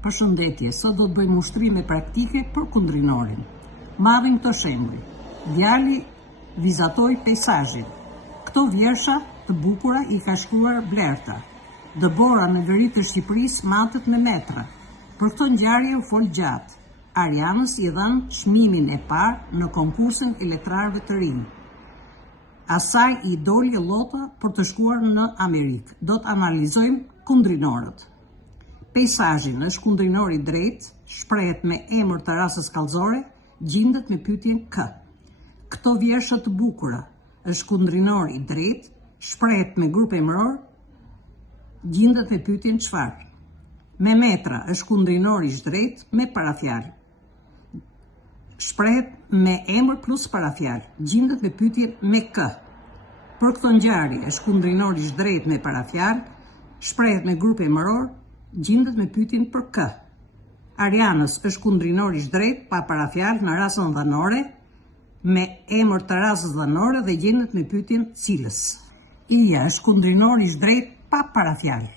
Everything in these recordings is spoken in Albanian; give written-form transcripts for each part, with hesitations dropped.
Përshëndetje, sot do të bëjmë ushtrime praktike për kundrinorin. Marrim këto shembuj. Djali vizatoi peizazhin. Këto vjersha të bukura i ka shkruar Blerta. Dëbora në veritë të Shqipërisë matet me metra. Për këto ngjarje u fol gjatë. Arianës i dhan çmimin e parë në konkursin e letrarëve të rinj. Asaj i doli llota për të shkuar në Amerikë. Do të analizojmë kundrinorët. Peizazhin është kundrinor i drejtë, shprehet me emër të rasës kallëzore, gjendet me pyetjen K. Këto vjersha të bukura është kundrinor i drejtë, shprehet me grup emëror, gjendet me pyetjen çfarë. Me metra është kundrinor i drejtë me parafjalë. Shprehet me emër plus parafjalë, gjendet me pyetjen me K. Për këto ngjarje është kundrinor i drejtë me parafjalë, shprehet me grup emëror, gjendet me pyetjen për K. Arianës është kundrinor i drejtë pa parafjalë në rasën dhanore, me emër të rasës dhanore dhe gjendet me pyetjen cilës. Ija është kundrinor i drejtë pa parafjalë.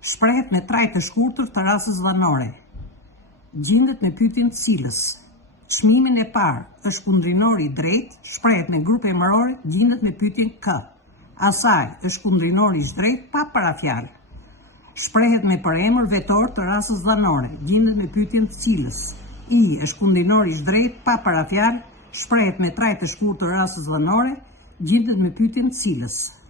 Shprehet me trajt të shkurtër të rasës dhanore. Gjendet me pyetjen cilës. Çmimin e parë është kundrinor i drejtë, shprehet me grup emëror, gjendet me pyetjen K. Asaj është kundrinor i drejtë pa parafjalë. Shprehet me përemër vetor të rasës dhanore, gjendet me pyetjen cilës. I është kundrinor i drejtë pa parafjalë, shprehet me trajt të shkurtër të rasës dhanore, gjendet me pyetjen cilës.